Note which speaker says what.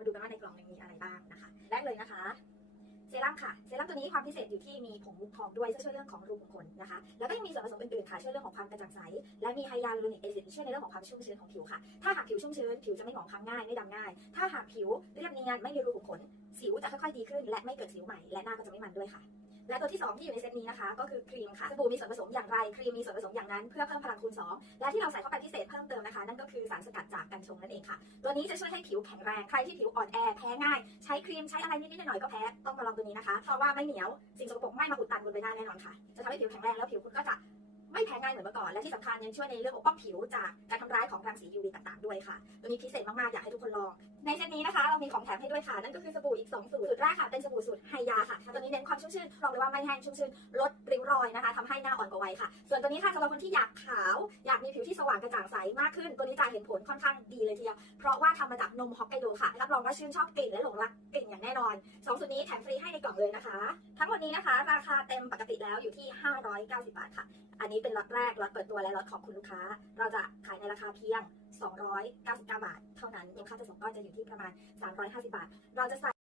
Speaker 1: มาดูกันว่าในกล่องมีอะไรบ้างนะคะแรกเลยนะคะเซรั่มค่ะ เซรั่มตัวนี้ความพิเศษอยู่ที่มีผงมุกทองด้วยช่วยเรื่องของรูขุมขนนะคะ แล้วก็ยังมีส่วนผสมอื่นๆค่ะช่วยเรื่องของความกระจ่างใส และมีไฮยาลูรอนิกแอซิดช่วยในเรื่องของความชุ่มชื้นของผิวค่ะ ถ้าหากผิวชุ่มชื้นผิวจะไม่หมองคล้ำง่ายไม่ดำง่าย ถ้าหากผิวเรียบเนียนไม่มีรูขุมขน สิวจะค่อยๆดีขึ้น และไม่เกิดสิวใหม่ และหน้าก็จะไม่มันด้วยค่ะ และตัวที่2ที่อยู่ในเซตนี้นะคะ ก็คือครีมค่ะสบู่มีส่วนผสมอย่างไรครีมมีส่วนผสมอย่างนั้นเพื่อเพิ่มพลังคูณ2และที่เราใส่เข้าไปพิเศษเพิ่มเติมนะคะ นั่นก็คือสารสกัดจากกัญชงนั่นเองค่ะ ตัวนี้จะช่วยให้ผิวแข็งแรงใครที่ผิวอ่อนแอแพ้ง่าย ใช้ครีมใช้อะไรนิดๆหน่อยๆก็แพ้ต้องมาลองตัวนี้นะคะเพราะว่าไม่เหนียวสิ่งสกปรกไม่มาอุดตันบนใบหน้าแน่นอนค่ะ จะทำให้ผิวแข็งแรงแล้วผิวคุณก็จะไม่แพ้ง่ายเหมือนเมื่อก่อน และที่สำคัญยังช่วยในเรื่องปกป้องผิวจากการทำร้ายของรังสี UV ต่างๆ ด้วยค่ะ ตัวนี้พิเศษมาก ๆ อยากให้ทุกคนลอง ในเซตนี้นะคะ เรามีของแถมให้ด้วยค่ะ นั่นก็คือสบู่อีก 2 สูตร สูตรแร มชุ่มชื่นบอกเลยว่าไม่แห้งชุ่มชื่นลดริ้วรอยนะคะทำให้หน้าอ่อนกว่าวัยค่ะ ส่วนตัวนี้ค่ะสำหรับคนที่อยากขาว อยากมีผิวที่สว่างกระจ่างใสมากขึ้น ตัวนี้จะเห็นผลค่อนข้างดีเลยทีเดียว เพราะว่าทำมาจากนมฮอกไกโดค่ะ รับรองว่าชื่นชอบกลิ่นและหลงรักกลิ่นอย่างแน่นอนสองสูตรนี้แถมฟรีให้ในกล่องเลยนะคะ ทั้งหมดนี้นะคะ ราคาเต็มปกติแล้วอยู่ที่ 590 บาทค่ะ อันนี้เป็นล็อตแรกล็อตเปิดตัวและล็อตของคุณลูกค้า เราจะขายในราคาเพียง 299 บาท เท่านั้นยังค่าจะส่งก็จะอยู่ที่ประมาณ 350 บาท เราจะใส่